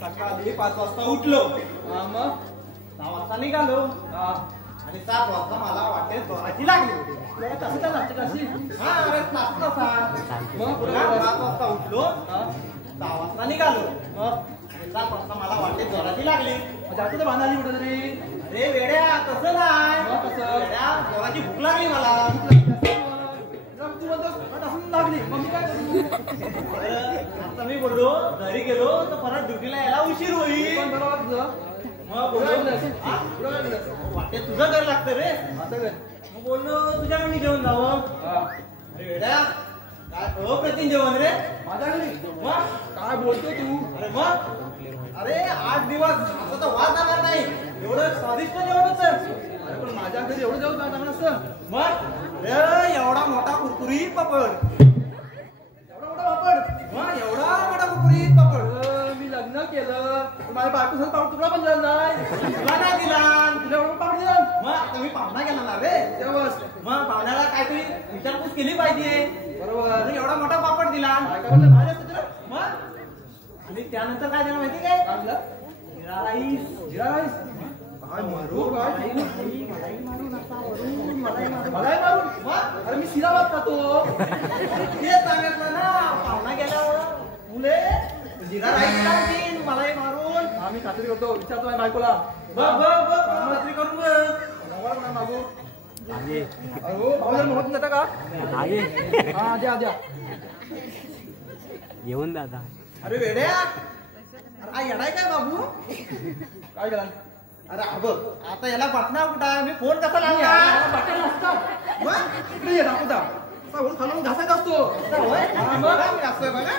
सकाळी 5 वाजता उठलो. मग 6 वाजता निघालो. आणि 7 वाजता मला वाटेत जोराची लागली. तसं काय लागते कशी? हा अरे मग 5 वाजता उठलो. 6 वाजता निघालो. आणि 7 वाजता मला वाटेत जोराची लागली. जातो तर बांधाली कुठं तरी. अरे वेड्या तसं नाही. कसं वेड्या जोराची भूक लागली मला. तू म्हणतो लागली मग मी काय करू? आता मी बोललो घरी गेलो तर परत ड्युटीला यायला उशीर होईल. मग वाटेत तुझं घर लागतं रे. मग बोललो तुझ्याकडे जेवण जावं. अरे वेड्या काय अप्रतिम जेवण रे माझ्या घरी. मग काय बोलतो तू? अरे मग अरे 8 दिवस असं तर वाद जाणार नाही. एवढं स्वादिष्ट जेवण होतं. अरे पण माझ्या घरी एवढं जेवण काय चांगलं असतं. मग अरे एवढा मोठा कुरकुरीत पापड. एवढा मोठा पापड. मग एवढा मोठा कुरकुरीत पापड. मी लग्न केलं माझ्या बायकोसोबत पापड तुला पण दिला नाही. तुला नाही दिला. तुला एवढं पापड दिला. मग आता मी पाहुणा गेला ना रे. तेव्हाच मग पाहुण्याला काहीतरी विचारपूस केली पाहिजे. बरोबर. एवढा मोठा पापड दिला. काय करायला भारी असतं तुला. मग आणि त्यानंतर काय झालं माहिती काय? काय दिलं? जिरा राईस. जिरा राईस. काय मारू काय मलाई मारून असा वरून मलाई मारून. मग अरे मी शिरा भात खातो. ते सांगितलं ना पाहुणा गेल्यावर मुले जिरा राईस लागतील मलाई मारून. आम्ही खात्री करतो. विचारतो माझ्या बायकोला. बघ खात्री करून बघ. मागू अहो भाऊ म्हणून जाता का? हा द्या द्या येऊन दादा. अरे वेड्या अरे येडाय काय बाबू? काय केला? अरे बघ आता याला बटना कुठं मी फोन कसा लावला? बटन असतात. मग इकडे ये दाखवता. वरून खालून घासायचा असतो. असतोय बघा.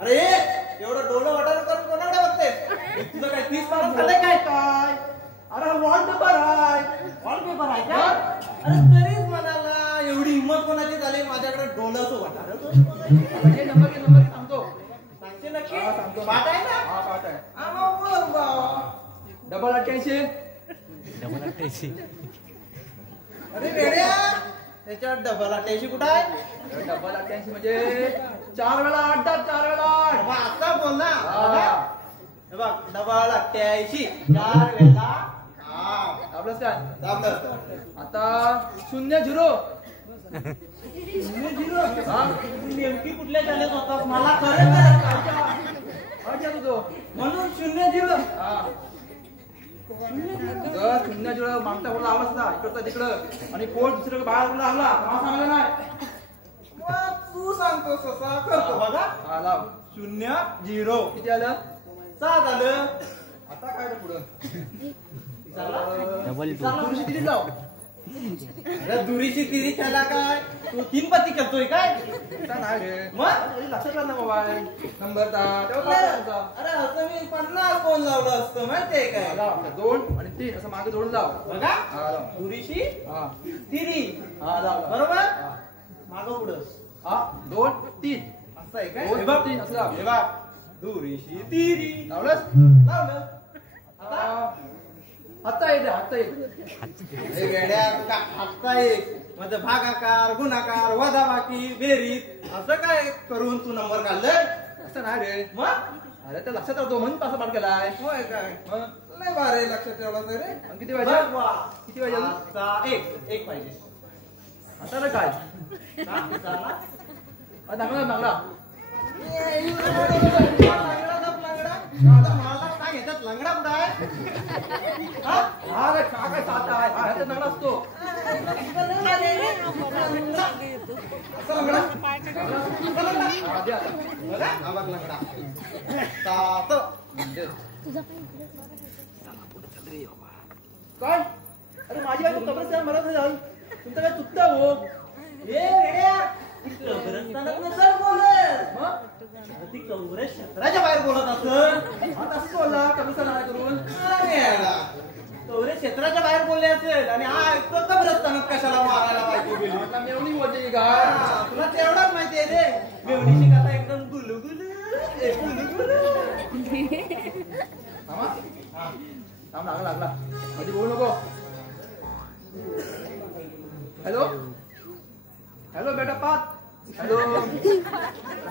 अरे एवढं डोळं वाटायला करून कोणाकडे बघते? तुझं काय 30 पास झालंय काय? काय? अरे वॉलपेपर आहे. वॉलपेपर आहे का? अरे तरीच म्हणाला एवढी हिंमत कोणाची झाली माझ्याकडे डोळ्याचं वाटायला. हे नंबर सांगतो. सांगते नक्की? हा, सांगतो. पाठ आहे ना? हा पाठ आहे. हा मग बोल बाबा. डबल 88. डबल 88. अरे वेड्या त्याच्यात डबल 88 कुठं आहे? डबल 88 म्हणजे 4 वेळा 8 4 वेळा 8. मग आता बोल ना. हा. हे बघ डबल 88 4 वेळा. आपलंच काय? दाबलं. आता 0 0. हा नेमकी कुठल्या शाळेत होतात मला खरं नाही. अच्छा तुझो म्हणून 0-0. हा 0 मागचा बोलला आवाज ना इकडचा तिकडं आणि कोण दुसरं बाहेर बोलला आला मला सांगायला नाही. मग तू सांगतोस असं करतो बघा. हा लाव. 0-0 किती आलं? 7 झालं. आता काय रे पुढं? डबल 2. दुरुशी किती लाव? अरे दुरीची तिरी त्याला काय तू 3 पत्ती करतोय काय? नाही रे मग लक्षात राहत ना मोबाईल नंबर अरे असं मी 50 फोन लावलं असतं माहितीये काय? 2 आणि 3 असं मागे जोडून लाव. बघा हा लाव. दुरीशी हा तिरी. हा लाव. बरोबर मागं पुढं. हा 2 3 असं आहे काय? 2 हे बघ 3 असं लाव. हे बघ दुरीशी तिरी लावलंस? लावलं. आता हातचा येते हातचा येते. हे वेड्या का हातचा एक माझं भागाकार गुणाकार वजाबाकी बेरीज असं काय करून तू नंबर काढलाय? असं नाही रे. मग अरे त्या लक्षात राहतो म्हणून पास पाठ केलाय. होय काय? मग लय भारी लक्षात ठेवला तरी. आणि किती पाहिजे? किती पाहिजे अजून? आता एक पाहिजे. आता ना काय? चांगला चांगला. मला काय घेतात लंगडा कुठं आहे? हा काय काय साथ आहे. हा तर चांगला असतो. हा द्या. बघा हा बघ लंगडा. सात. काय? अरे माझी बायको कब्रस्तान मला काय झालं? तुमचं काय चुकता हो? ए वेड्या कब्रस्तानात नसेल बोलत. मग ती काँग्रेस क्षेत्राच्या बाहेर बोलत असेल. आता असं बोलला कब्रस्तान आहे करून. काँग्रेस क्षेत्राच्या बाहेर बोलले असेल आणि हा ऐकतो कब्रस्तानात कशाला मारायला बायको गेली. आता मेवणी बोलते काय? तुला तेवढाच माहिती आहे रे. मेवणीची कथा एकदम गुलगुल गुलगुल. थांब लागला मध्ये बोलू नको. हॅलो हॅलो बेटा पाच. हॅलो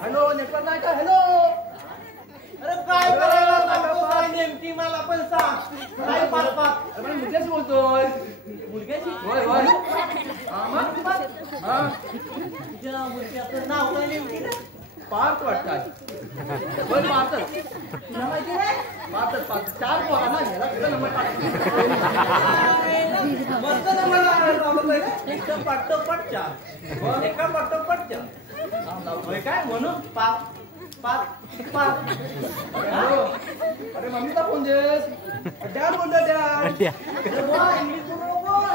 हॅलो नेटवर्क नाही का? हॅलो बोलतोय मुलग्याची होय होय हा मग हा तुझ्या मुलग्याचं नाव काय नेमकी रे? पार्थ वाटतं बरं पार्थच तुला माहिती आहे? पार्थ 4 पोरांना घ्यायला कुठं नंबर मस्त नंबर लावलाय का? एकदम पाठोपाठ चार. एका पाठोपाठ चार. होय काय म्हणून पाच अरे मम्मीला फोन देस डॅड बोलतो डॅड इंग्लिश बोल.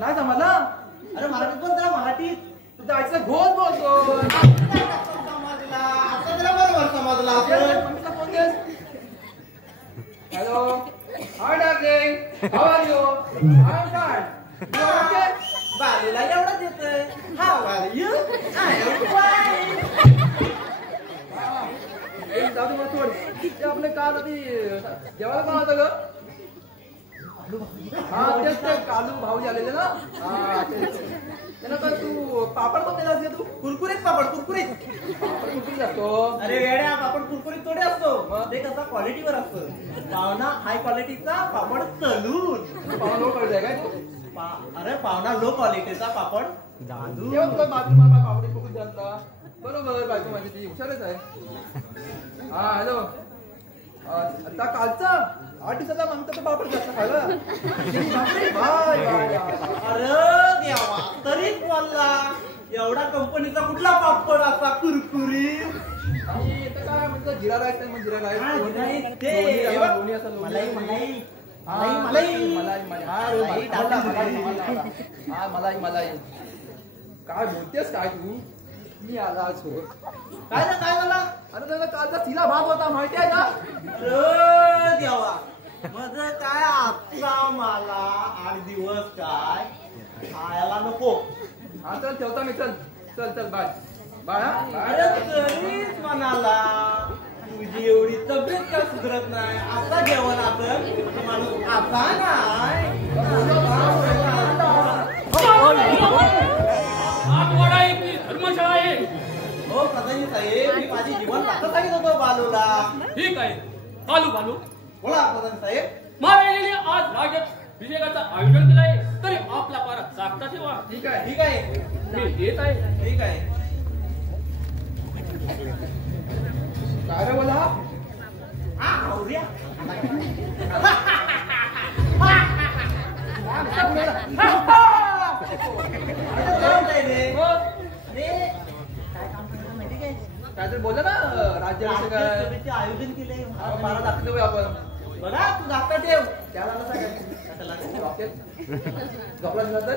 नाही जमला अरे मराठीत बोल जरा मराठीत. तुझा आईचा घोष बोलतो समजला आता तुला बरोबर समजला आपण. मम्मीला फोन देस hello hi darling how are you I am fine you are okay बालीला एवढंच येतंय. How are you I am fine. जाऊ दे मला सोड ते आपले काल आधी जेवायला कोण होतं ग हा तेच ते कालू भाऊ आलेले ना हा त्यांना तर तू पापड पण दिला तू कुरकुरीत पापड कुरकुरीत. पापड कुठून असतो अरे वेड्या पापड कुरकुरीत थोडे असतो. ते कसा क्वालिटीवर असतं. पावना हाय क्वालिटीचा पापड तलून. पाव लो कळतंय काय तू अरे पावना लो क्वालिटीचा पापड तेव्हा तुला बाजू मला पापडी फुकून द्यायला बरोबर बाजू माझी ती हुशारच आहे हा हॅलो आता कालचा 8 दिवसाचा मागचा तो पापड जास्त खायला अरे देवा तरीच बोलला. एवढा कंपनीचा कुठला पापड असा कुरकुरीत. आणि आता काय म्हणतो जिरा राईस नाही मग जिरा राईस मलाई काय बोलतेस काय तू मी आला असो काय झाला. अरे त्याला कालचा तिला भाग होता माहिती आहे का अरे देवा माझं काय आजचा मला 8 दिवस काय खायला नको. हा चल ठेवता मी चल चल चल बाय बाय अरे तरीच म्हणाला तुझी एवढी तब्येत का सुधरत नाही. आता जेवण आपण माणूस आता नाही. धर्मशाळा आहे हो प्रधानजी साहेब मी माझी जीवन कसं सांगित होतो बालूला. ठीक आहे बालू बालू बोला प्रधान साहेब. महाराजांनी आज राज्याभिषेकाचं आयोजन केलं आहे तरी आपला पारा जागता ठेवा. ठीक आहे ठीक आहे मी येत आहे. ठीक आहे. काय रे बोला आवड्या काहीतरी बोलला ना राज्याभिषेक आयोजन केलंय. पारा दाखवतो आपण बघा तू दाखता ठेव. त्याला झोपला नंतर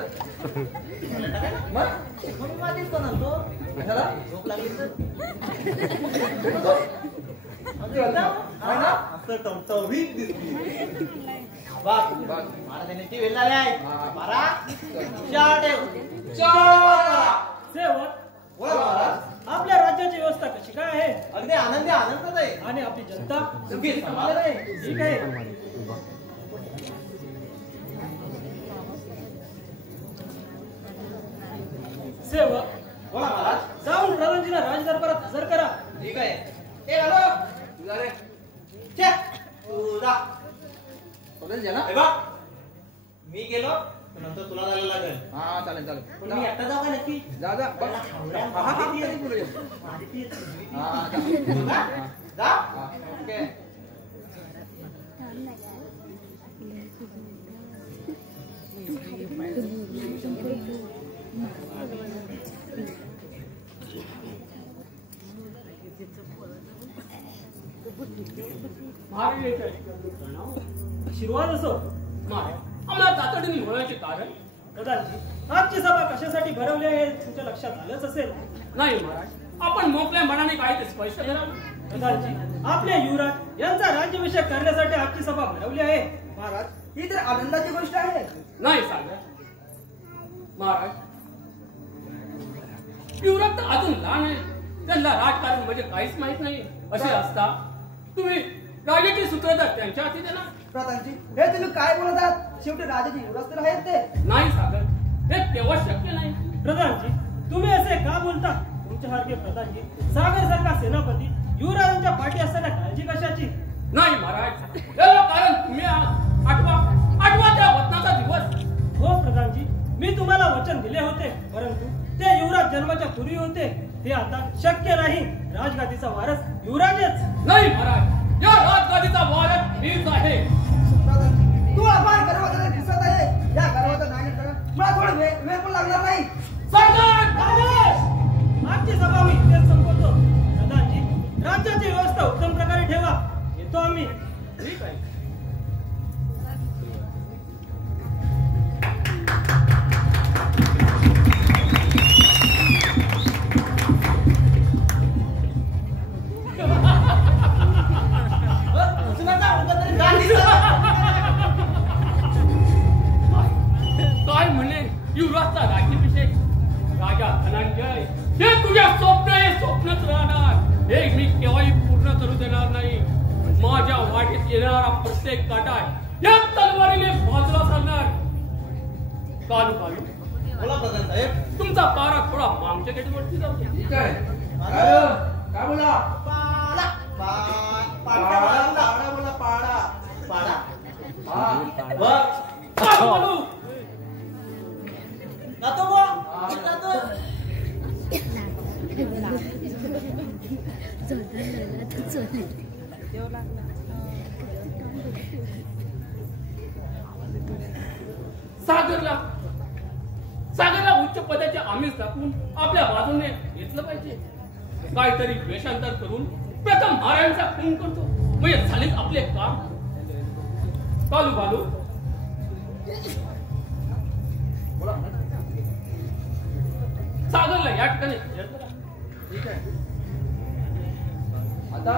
मग म्हणून माझीच पण आणतो. कशाला झोप लागली तर आहे ना असं टवटवीत दिसली. बघ महाराजांची वेळ झाली आहे. मारा चार ठेव. सेवक बोला महाराज. आपल्या राज्याची व्यवस्था कशी काय आहे अगदी आनंदी आनंदच आहे. आणि आपली जनता सुखी समाधान आहे. ठीक आहे. सेवक बोला महाराज. जाऊन प्रधानजीला राजदरबारात हजर करा. ठीक आहे. ए हॅलो तुझा रे छे तू जा. बोलेल जा ना हे बघ मी गेलो नंतर तुला जायला लागेल. हा चालेल चालेल पण मी एकटा जाऊ का नक्की. जा जा बघ हा हा माझी ती हा जा. ओके आशीर्वाद असो. महाराज आम्हाला तातडीने बोलायचे कारण कदाचित आजची सभा कशासाठी भरवली आहे तुमच्या लक्षात आलंच असेल. नाही महाराज आपण मोकळ्या मनाने काय ते स्पष्ट करावं. कदाचित आपल्या युवराज यांचा राज्याभिषेक करण्यासाठी आजची सभा भरवली आहे. महाराज ही तर आनंदाची गोष्ट आहे. नाही सागर महाराज युवराज तर अजून लहान आहे. त्यांना राजकारण म्हणजे काहीच माहित नाही. असे असता तुम्ही राजाची सूत्रधार त्यांच्या हाती देणार. प्रधानजी हे तुम्ही काय बोलतात शेवटी राजाचे युवराज तर आहेत ते. नाही सागर हे तेव्हा शक्य नाही. प्रधानजी तुम्ही असे का बोलता. तुमच्यासारखे प्रधानजी सागर सारखा सेनापती युवराजांच्या पाठी असताना काळजी कशाची. नाही महाराज याला कारण तुम्ही आहात. आठवा पूर्वी होते ते आता शक्य नाही. राजगादीचा वारस युवराजच. नाही महाराज, या राजगादीचा वारस मीच आहे. तू अपार गर्व करत दिसत आहे. या गर्वाचा नाणी करा, मला थोडा वेळ पण लागणार नाही. आजची सभा मी इथेच संपवतो. प्रधानजी, राज्याची व्यवस्था उत्तम प्रकारे ठेवा. येतो आम्ही. ठीक आहे. काय म्हणे युवराजचा राज्याभिषेक, राजा धनंजय, हे तुझ्या स्वप्नच राहणार. हे मी केव्हाही पूर्ण करू देणार नाही. माझ्या वाटेत येणारा प्रत्येक काटा या तलवारीने बाजूला सांगणार. कालू बोला प्रधान साहेब. तुमचा पारा थोडा आमच्या गेटवरती जाऊ द्या. ठीक आहे. काय बोला? पाडा बोला पाडा. पाडा. हा. कालू जातो बुवा. जातो. सागरला उच्च पदाचे आमिष दाखवून आपल्या बाजूने घेतलं पाहिजे. काहीतरी वेषांतर करून प्रथम महाराजांचा खून करतो, म्हणजे झालेच आपले काम. कालू बालू बोला. सागरला या ठिकाणी ठीक आहे. आता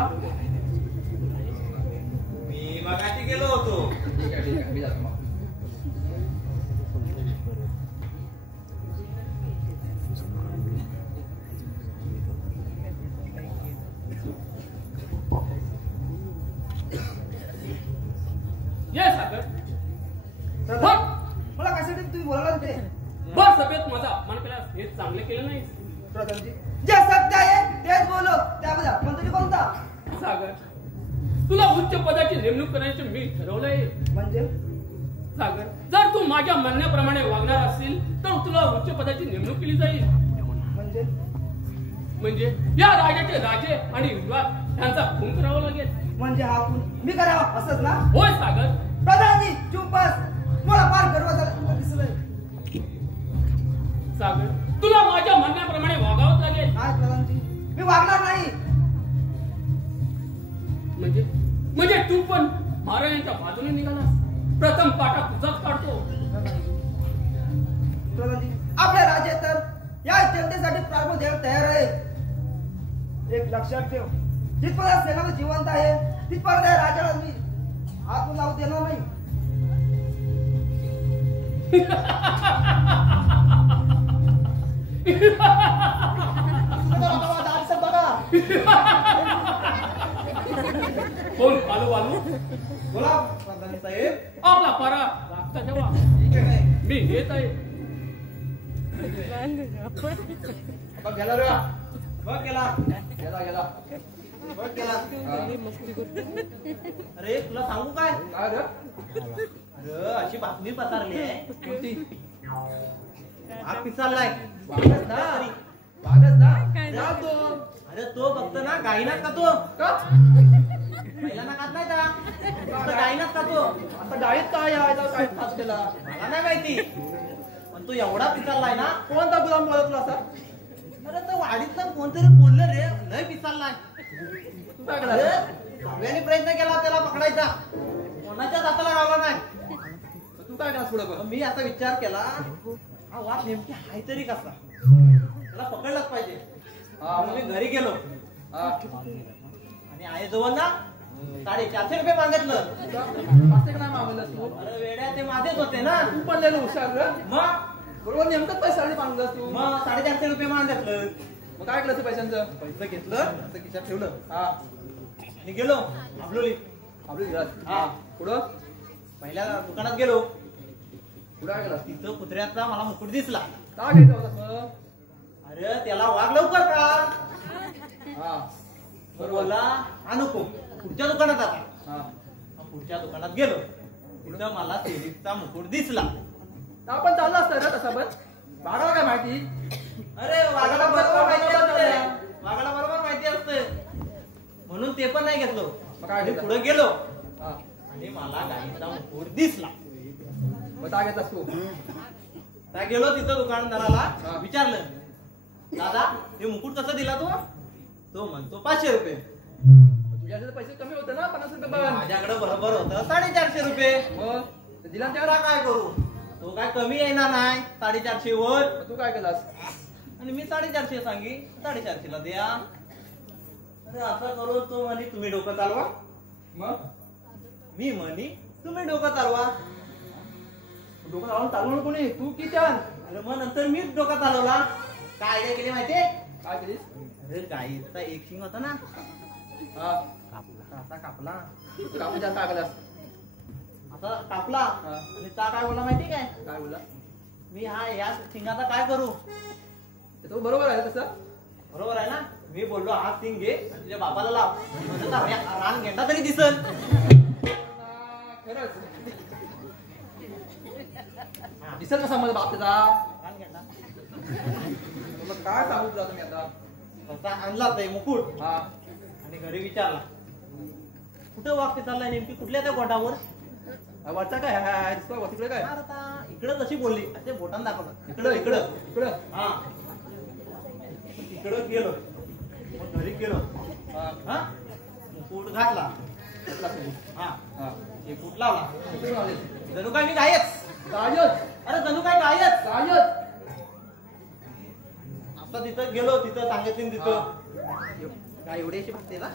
मी मगाशी गेलो होतो. ठीक आहे. मी जातो मग. ये सागर, प्रधान, मला कशासाठी तुम्ही बोलायला ते? बस सभेत माझा अपमान केला, हे चांगले केलं नाही. प्रधानजी, जे सत्य आहे तेच बोलो. त्याबद्दल आपण तरी कोणता? सागर, तुला उच्च पदाची नेमणूक करायची मी ठरवलंय. म्हणजे सागर, जर तू माझ्या म्हणण्याप्रमाणे वागणार असशील तर तुला उच्च पदाची नेमणूक केली जाईल. म्हणजे या राजाचे राजे आणि युवराज यांचा खून करावा लागेल. म्हणजे हा खून मी करावा असंच ना? होय सागर. प्रधानजी चुप बस. मला फार गर्व झाला दिसलंय. सागर, तुला माझ्या म्हणण्याप्रमाणे वागावंच लागेल. नाही प्रधानजी, मी वागणार नाही. म्हणजे तू पण महाराजांच्या बाजूने निघालास. प्रथम पाटा तुझाच काढतो. प्रधानजी, आपले राजे तर या जनतेसाठी प्राण द्यायला तयार आहे. एक लक्षात ठेव, जिथपर्यंत सेना जिवंत आहे तिथपर्यंत या राजाला मी हात लावू देणार नाही. बोल कालू बालू. बोला प्रधान साहेब. आपला पारा राखता ठेवा. ठीक आहे. मी येत आहे. बघ गेला रे. बघ केला. गेला. बघ केला. अरे तुला सांगू काय? काय रे? अरे अशी बातमी पसरली आहे. कोणती? हा पिसाललाय. वागच ना. जा तो. अरे तो फक्त ना गायनाच का तो? का? पहिला ना खात नाही का? फक्त गायनाच का तो? आता डाळीत काय आहे? काय खास केला? मला नाही माहिती. पण तो एवढा पिसाललाय ना. कोणता गुलाम बोलत तुला असा? अरे तो वाडीतलं कोणतरी बोललं रे. लय पिसाललाय. तू काय केला? सगळ्यांनी प्रयत्न केला त्याला पकडायचा. कोणाच्याच हाताला लावला नाही. तू काय केला पुढं? मी असा विचार केला, हा वाद नेमकी आहे तरी कसा? त्याला पकडलाच पाहिजे. म्हणून मी घरी गेलो आणि आईजवळ ना 450 रुपये मागितलं. नाही मागवलंस तू? अरे वेड्या, ते माझेच होते ना. तू पण लय हुशार रे. मग बरोबर नेमकंच पैसा मागलास तू. मग 450 रुपये मागितलं. मग काय केलं पैशांचं? पैसे घेतलं, असं खिशात ठेवलं हा. आणि गेलो आपलोली. आपली घरात. हा. पुढं पहिल्या दुकानात गेलो. पुढं काय केलं? तिथं कुत्र्याचा मला मुकुट दिसला. का घ्यायचं होतं? अरे त्याला वाघ लवकर का? हा. तो बोलला हा नको, पुढच्या दुकानात आता. हा. पुढच्या दुकानात गेलो. तिथं मला सेलिकचा मुकुट दिसला. आपण चालला असतं रे तसा पण. बाळाला काय माहिती? अरे वाघाला बरोबर माहिती असते, वाघाला बरोबर माहिती असते, म्हणून ते पण नाही घेतलो. मग काय घेतलं? पुढे गेलो हा. आणि मला गाईचा मुकुट दिसला. मग काय घेतलास तू? त्या गेलो तिथं दुकानदाराला हा. विचारलं, दादा हे मुकुट कसं दिला तू? तो म्हणतो 500 रुपये. तुझ्याकडे पैसे कमी होते ना, 50 रुपये बघा. माझ्याकडे बरोबर होतं 450 रुपये. मग ते दिला ना त्याला काय करू, तो काय कमी येणार नाही 450 वर. मग तू काय केलास? आणि मी 450 सांगी, 450 ला द्या. अरे असं करून तो म्हणे तुम्ही डोकं चालवा. मग मी म्हणे तुम्ही डोकं चालवा. डोकं लावून चालवलं कोणी? तू की त्यान? अरे मग नंतर मीच डोकं चालवला. काय आयडिया केली माहितीये? काय केलीस? अरे गाईचा एक शिंग होता ना, हा. असा कापला, तू कापून जास्त काय केलास? असा कापला. हा. आणि ता काय बोला माहिती काय? काय बोलला? मी या शिंगाचा काय करू? ते तो बरोबर आहे तसं. बरोबर आहे ना. मी बोललो हा सिंग घे आणि तुझ्या बापाला लाव, म्हणजे रान गेंडा तरी दिसल. खरंच दिसत कसा माझा बाप त्याचा? रान गेंडा मग काय सांगू तुला तुम्ही आता? तसा आणला ते मुकुट हा. आणि घरी विचारला, कुठं वागते चाललाय नेमकी, कुठल्या त्या गोटावर? वरचा काय हाय? तिकडे काय? इकडं जशी बोलली ते बोटान दाखवलं, इकडं इकडं इकडं. हा. इकडं गेलो, मग घरी गेलो. हा. हा मुकुट घातला. घेतला तू. हा हा. मुकुट लावला. कुठून आले? जणू काय मी गायच. साजत. अरे जणू काय गायच. साजत. आता तिथं गेलो, तिथं सांगितलं तिथं काय एवढी अशी बघते ना,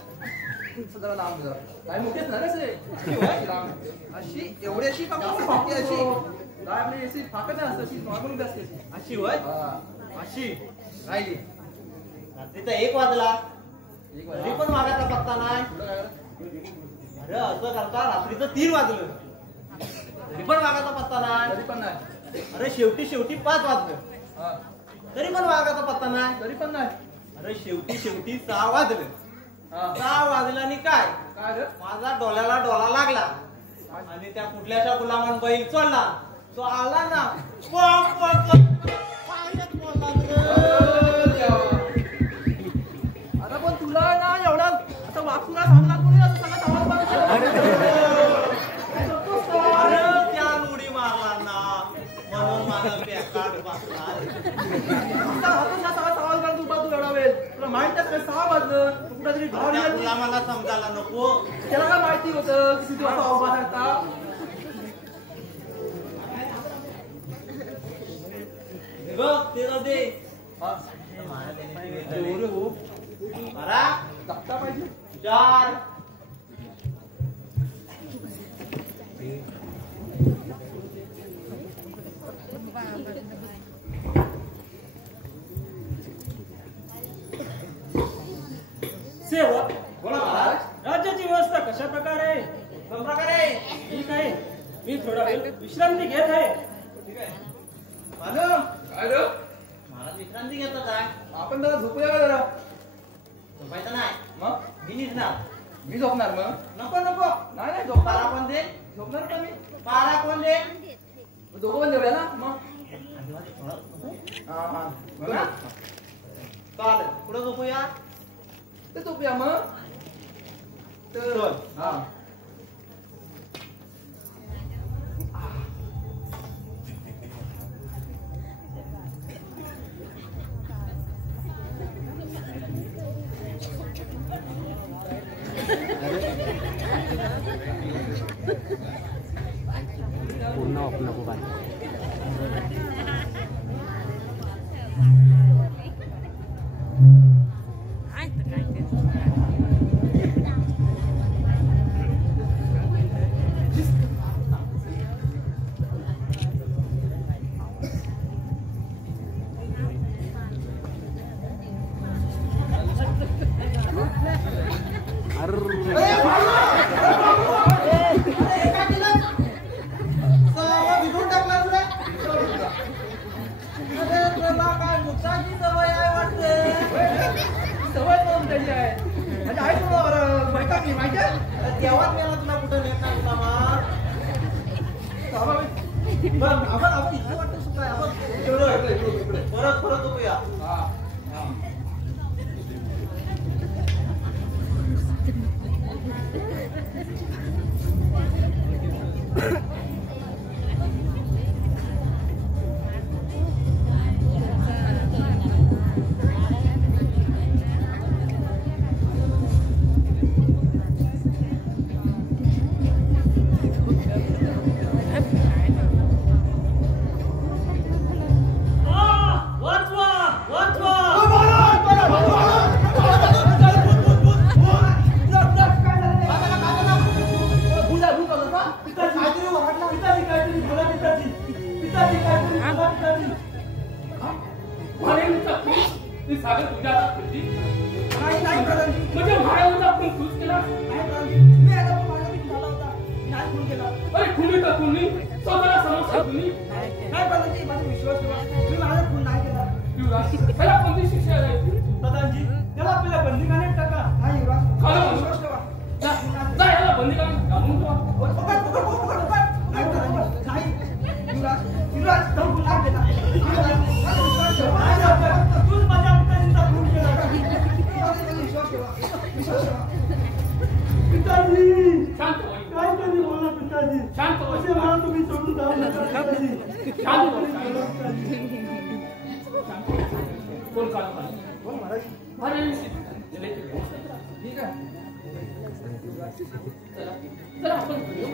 जरा लांब जरा. काय मोठेच ना रे असे? लांब. अशी एवढी अशी का जास्त मोठी अशी? काय आपली अशी फाकत नाही असते, अशी नॉर्मल असते. अशी होय. हा. अशी राहिली. रात्रीचा 1 वाजला, एक तरी वेळा. पण वागायचा पत्ता नाही. तुला काय झालं? अरे असं करता रात्रीचं 3 वाजलं, तरी पण वागायचा पत्ता नाही. तरी पण नाही. अरे शेवटी 5 वाजलं, हा. तरी पण वागायचा पत्ता नाही. तरी पण नाही. अरे शेवटी 6 वाजलं. हा. 6 वाजलं आणि काय, काय रे? माझा डोळ्याला डोळा लागला आणि त्या कुठल्याशा गुलामान बैल चढला. तो आला ना, पायात बोलला रे. आता पण तुला ना एवढा आता वाचूला सांगला कोणी असं सगळं आवाज अरे त्या उडी मारला ना, म्हणून माझा पॅकाट बसला. तू एवढा वेळ तुला माहित आहे 6 वाजलं तू कुठेतरी त्या गुलामाला समजायला नको. त्याला काय माहिती होतं की किती वाजता आवाज मारता? बघ ते जाऊ दे. एवढे हो बारा, जाता पाहिजे. 4. सेवक, बोला महाराज. राज्याची व्यवस्था कशा प्रकारे आहे? कोण प्रकारे? ठीक आहे, मी थोडा वेळ विश्रांती घेत आहे. ठीक आहे. मालूम? काय रे? महाराज विश्रांती घेतात काय? आपण जरा झोपूया का जरा? झोपायचं नाही, मग मी निघणार. मी झोपणार मग. नको नको. नाही नाही पारा झोपणार. कोण दे? झोपणार का मी? पारा कोण दे? दोघं पण देऊया ना मग. हा हा हो ना? चालेल, पुढे झोपूया. ते झोपूया मग. तर चल. हा. पूर्ण ऑफ नको पाहिजे. भिजून टाकला तुला. अरे तुला काय मुक्ताची सवय आहे वाटते. सवय करून त्याची आहे. म्हणजे आहे तुला बरं बैठक नाही माहिती आहे? अरे तेव्हाच मला तुला कुठं नेत नाही तुला मग. स्वाभाविक. बरं, आपण इथे वाटतं सुद्धा आहे. आपण इकडे, इकडे, इकडे, इकडे. परत झोपूया. हा. काय प्रधानजी माझा विश्वास ठेवा तुम्ही माझा खून नाही केला युवराज त्याला कोणती शिक्षा द्यायची प्रधानजी त्याला आपल्याला बंदीखान्यात टाका. हा युवराज खरं? विश्वास ठेवा जा याला बंदीखान्यात घालून ठेवा. नाही प्रधानजी, नाही युवराज युवराज तो खून नाही केला माझा विश्वास ठेवा तूच माझ्या पिताजींचा खून केला. विश्वास ठेवा पिताजी शांत व्हा. काय कधी बोला पिताजी शांत व्हा. असे मला तुम्ही सोडून जाऊ नका पिताजी. शांत व्हा. कोण काढून काढ. बोल महाराज अरे ठीक आहे चला चला आपण घेऊ.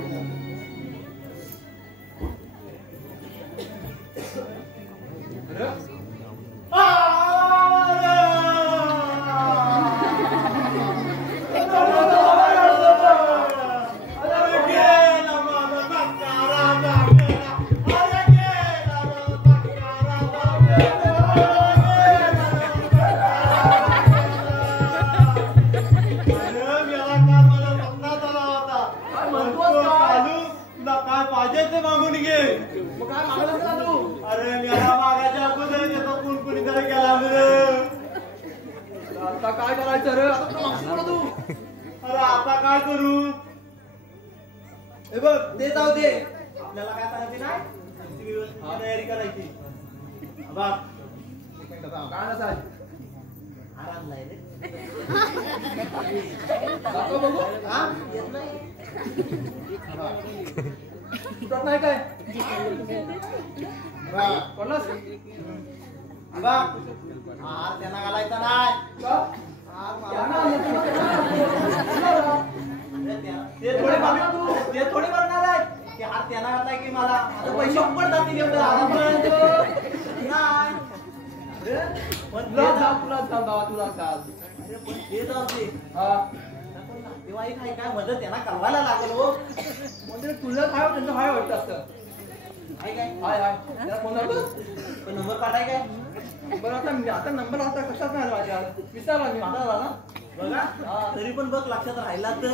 काय पाहिजे ते मागून घे. मग काय मागलं का तू अरे मला मागायच्या अगोदर येतो कुणकुणी तरी गेला. आता काय करायचं रे आता तुला मागशील का तू अरे आता काय करू. हे बघ ते जाऊ दे आपल्याला काय करायची नाही तयारी करायची. बघ एक मिनिट थांब. काय नसाय आराम नाही रे. जातो बघू हा? येत नाही. तुटत नाही काय बघ. कोणास बघ. हार त्यांना घालायचा नाही. का हार त्यांना मला- ते थोडे बघणार तू. ते थोडे बघणार आहे की हार त्यांना घातलाय की मला. आता पैसे पण जातील एवढं आरामपर्यंत. नाही. पण ते तुला जा- तुला चाल बाबा तुला चाल अरे पण ते जाऊ दे. हा नातेवाईक आहे काय मदत त्यांना कळवायला लागेल हो. म्हणजे तुला काय त्यांचं हाय वाटतं असतं आहे काय हाय हाय त्याला फोन लावतो पण नंबर काढाय काय. बरं आता नंबर आता कशात नाही माझ्या विचारला मी आता झाला बघा. तरी पण बघ लक्षात राहिला तर.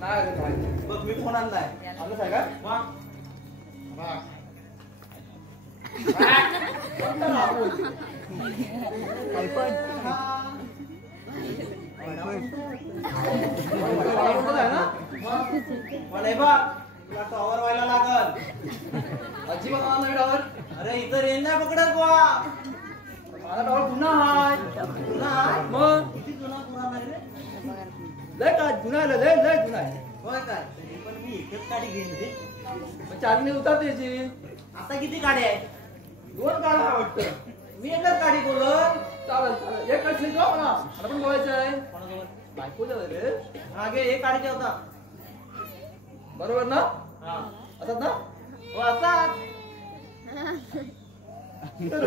नाही रे नाही बघ मी फोन आणलाय. आपलं काय काय वा. वा. कोणता राहुल राहुल आहे ना पण हे बघ तुला टॉवर व्हायला लागल. अजिबात मला नाही डावर अरे इथं रेंज नाही पकडत बुवा. माझा डावर पुन्हा हाय जुना आहे? मग किती जुना पुरा नाही रे. लय काय जुना आहे लय लय जुना आहे होय काय तरी पण मी एकच गाडी घेईन रे. मग चालणी उतरते याची आता किती गाड्या आहेत. दोन काढा वाटतं मी एकच गाडी बोलत. चालेल चालेल एक कशी जाऊ म्हणा मला पण बोलायचं आहे कोणासोबत. बायको जाऊ रे मागे एक गाडी ठेवता. बरोबर ना हा. असत ना हो असा. तर.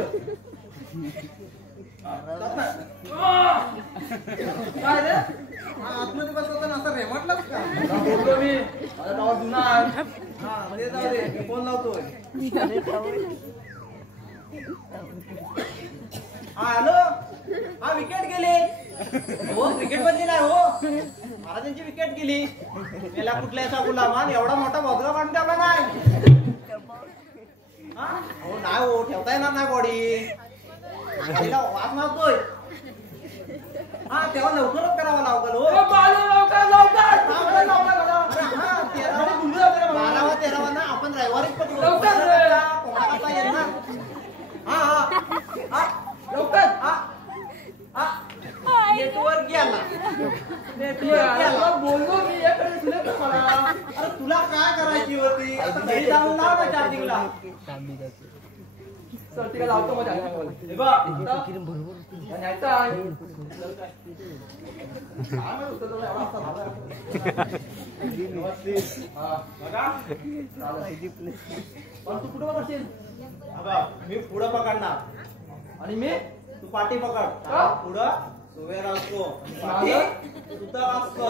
काय रे आतमध्ये बसवताना असं रेमटलाच का. आता बोललो मी माझा डावर जुना आहे हा म्हणजे जाऊ दे मी फोन लावतोय. हा हॅलो. हा विकेट गेली. हो क्रिकेट मध्ये नाही हो. महाराजांची विकेट गेली. याला कुठल्या याचा गुलामान एवढा मोठा भोगरा काढून ठेवला नाही. हा हो नाही हो ठेवता येणार नाही बॉडी. गाडीला वाद मारतोय. हा तेव्हा लवकरच करावं लागेल हो. लवकर लवकर हा, हा, 12वा 13वा ना आपण रविवारीच पकडू. लवकर रे. कोणाला येणार. हा हा हा लवकर हा हा नेटवर्क गेला. नेटवर्क तुला गेला. बोललो मी एकडे तुला तर मला अरे तुला काय करायची होती. आता घरी जाऊन लाव ना चार्जिंगला. सर्टिका लावतो माझ्या आईला. हे बघ न्यायचं आहे काय माहित होतं तुला एवढा असा झाला. हा बघा चालेल. पण तू कुठं बघशील बघा मी पुढं पकडणार आणि मी तू पाठी पकड. का? पुढं सुवेर असतो पाठी सुतार असतो.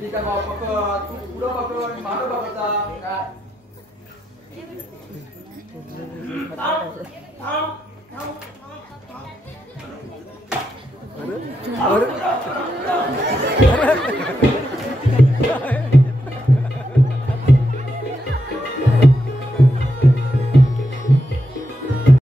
ठीक आहे बाबा पकड तू पुढं पकड मागं पकडता काय थांब, थांब, थांब. अरे